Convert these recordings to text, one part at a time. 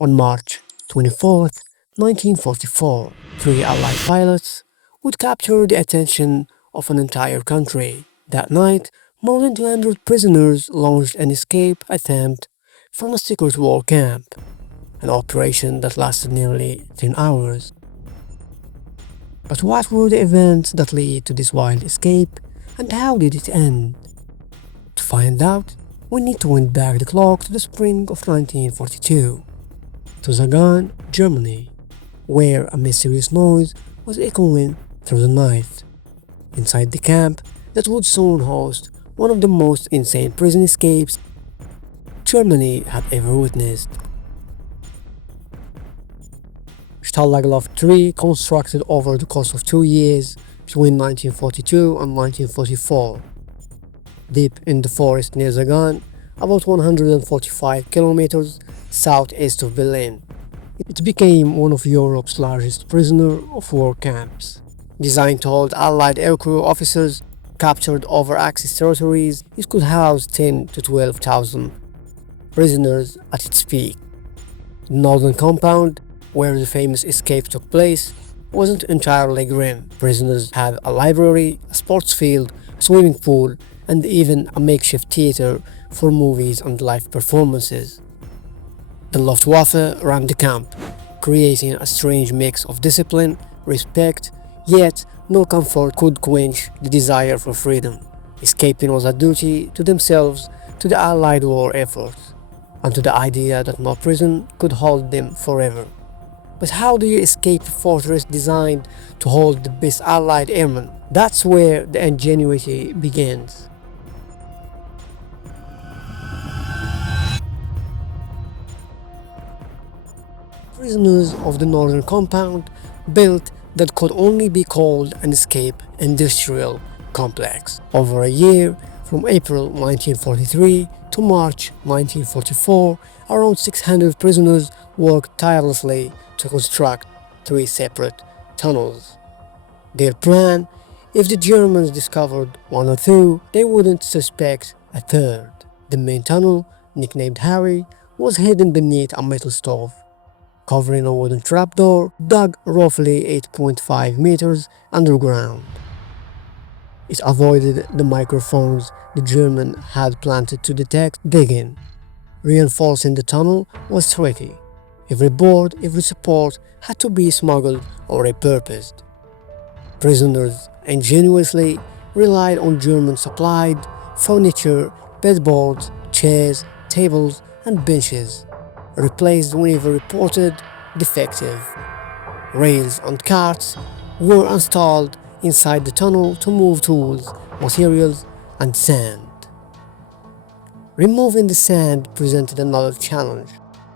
On March 24, 1944, three Allied pilots would capture the attention of an entire country. That night, more than 200 prisoners launched an escape attempt from a secret war camp, an operation that lasted nearly 10 hours. But what were the events that led to this wild escape, and how did it end? To find out, we need to wind back the clock to the spring of 1942, to Sagan, Germany, where a mysterious noise was echoing through the night. Inside the camp that would soon host one of the most insane prison escapes Germany had ever witnessed. Stalag Luft III, constructed over the course of 2 years between 1942 and 1944. Deep in the forest near Sagan, about 145 kilometers southeast of Berlin, it became one of Europe's largest prisoner of war camps. Designed to hold Allied aircrew officers captured over Axis territories, it could house 10 to 12,000 prisoners at its peak. The northern compound, where the famous escape took place, wasn't entirely grim. Prisoners had a library, a sports field, a swimming pool, and even a makeshift theater for movies and live performances. The Luftwaffe ran the camp, creating a strange mix of discipline, respect, yet no comfort could quench the desire for freedom. Escaping was a duty to themselves, to the Allied war efforts, and to the idea that no prison could hold them forever. But how do you escape a fortress designed to hold the best Allied airmen? That's where the ingenuity begins. Prisoners of the northern compound built that could only be called an escape industrial complex. Over a year, from April 1943 to March 1944, around 600 prisoners worked tirelessly to construct 3 separate tunnels. Their plan: if the Germans discovered one or two, they wouldn't suspect a third. The main tunnel, nicknamed Harry, was hidden beneath a metal stove, covering a wooden trapdoor dug roughly 8.5 meters underground. It avoided the microphones the German had planted to detect digging. Reinforcing the tunnel was tricky. Every board, every support had to be smuggled or repurposed. Prisoners ingenuously relied on German-supplied furniture, bedboards, chairs, tables, and benches, replaced whenever reported defective. Rails and carts were installed inside the tunnel to move tools, materials, and sand. Removing the sand presented another challenge.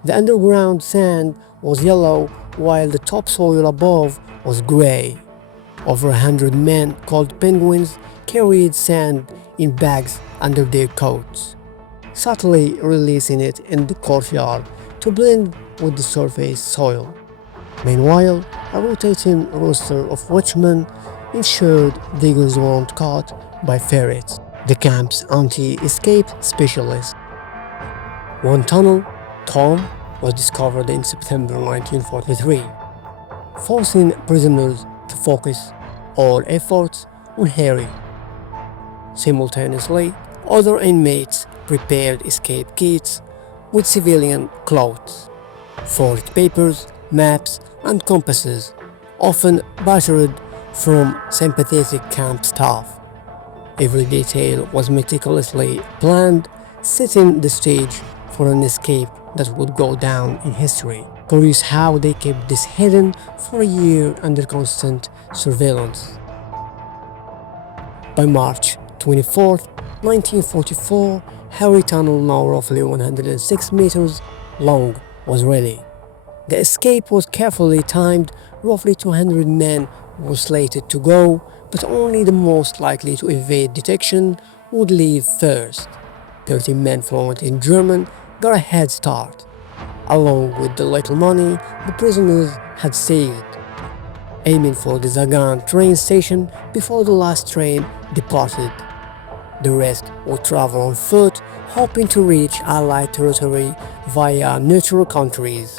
The underground sand was yellow while the topsoil above was gray. Over 100 men, called penguins, carried sand in bags under their coats, subtly releasing it in the courtyard to blend with the surface soil. Meanwhile, a rotating roster of watchmen ensured diggers weren't caught by ferrets, the camp's anti-escape specialist. One tunnel, Tom, was discovered in September 1943, forcing prisoners to focus all efforts on Harry. Simultaneously, other inmates prepared escape kits with civilian clothes, forged papers, maps, and compasses, often bartered from sympathetic camp staff. Every detail was meticulously planned, setting the stage for an escape that would go down in history. Curious how they kept this hidden for a year under constant surveillance. By March 24, 1944, Harry Tunnel, now roughly 106 meters long, was ready. The escape was carefully timed. Roughly 200 men were slated to go, but only the most likely to evade detection would leave first. 30 men fluent in German got a head start, along with the little money the prisoners had saved, aiming for the Sagan train station before the last train departed. The rest would travel on foot, hoping to reach Allied territory via neutral countries.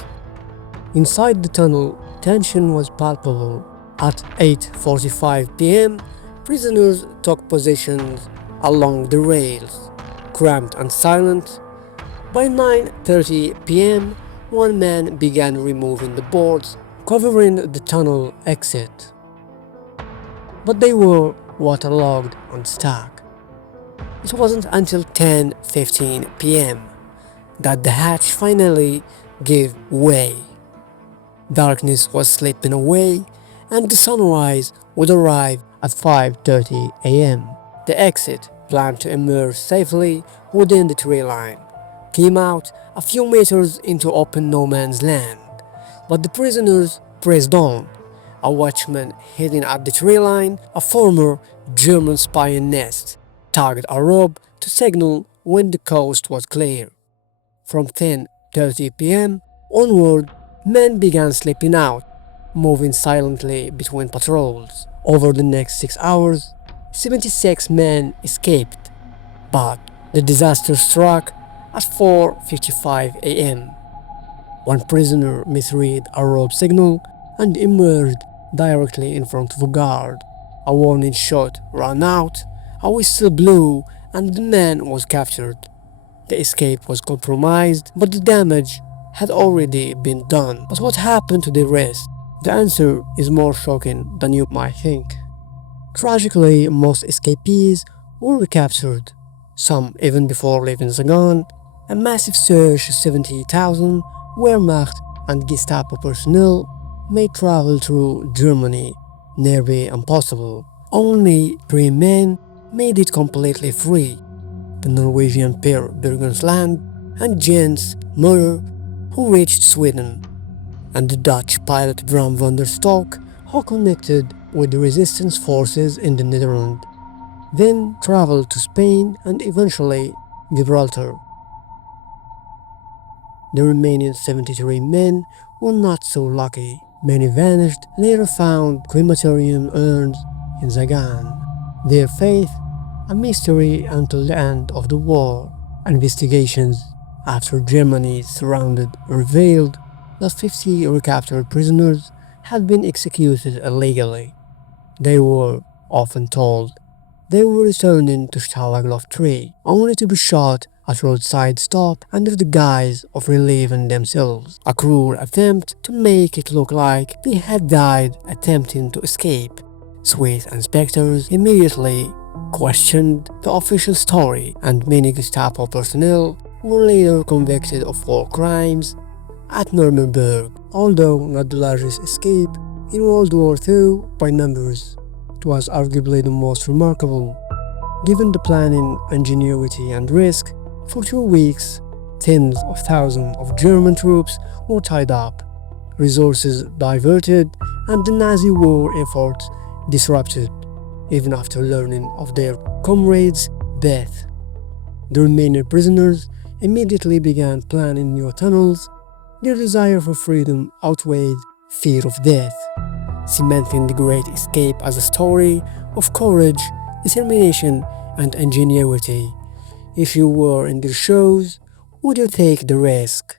Inside the tunnel, tension was palpable. At 8:45 p.m., prisoners took positions along the rails, cramped and silent. By 9:30 p.m., one man began removing the boards covering the tunnel exit. But they were waterlogged and stuck. It wasn't until 10:15 p.m. that the hatch finally gave way. Darkness was slipping away, and the sunrise would arrive at 5:30 a.m. The exit, planned to emerge safely within the tree line, came out a few meters into open no man's land. But the prisoners pressed on. A watchman hidden at the tree line, a former German spy nest, tugged a rope to signal when the coast was clear. From 10:30 p.m. onward, men began slipping out, moving silently between patrols. Over the next 6 hours, 76 men escaped, but the disaster struck at 4:55 a.m. One prisoner misread a rope signal and emerged directly in front of a guard. A warning shot rang out, a whistle blew, and the man was captured. The escape was compromised, but the damage had already been done. But what happened to the rest? The answer is more shocking than you might think. Tragically, most escapees were recaptured, some even before leaving Zagan. A massive search of 70,000 Wehrmacht and Gestapo personnel made travel through Germany nearly impossible. Only 3 men made it completely free: the Norwegian Per Bergensland and Jens Muller, who reached Sweden, and the Dutch pilot Bram van der Stok, who connected with the resistance forces in the Netherlands, then traveled to Spain and eventually Gibraltar. The remaining 73 men were not so lucky. Many vanished, later found crematorium urns in Zagan. Their fate, a mystery until the end of the war. Investigations after Germany's surrounded revealed that 50 recaptured prisoners had been executed illegally. They were often told they were returning to Stalag Luft III, only to be shot at roadside stop under the guise of relieving themselves, a cruel attempt to make it look like they had died attempting to escape. Swiss inspectors immediately questioned the official story, and many Gestapo personnel were later convicted of war crimes at Nuremberg, although not the largest escape in World War II by numbers. It was arguably the most remarkable. Given the planning, ingenuity, and risk, for 2 weeks, tens of thousands of German troops were tied up, resources diverted, and the Nazi war effort disrupted, even after learning of their comrades' death. The remaining prisoners immediately began planning new tunnels. Their desire for freedom outweighed fear of death, cementing the Great Escape as a story of courage, determination, and ingenuity. If you were in their shoes, would you take the risk?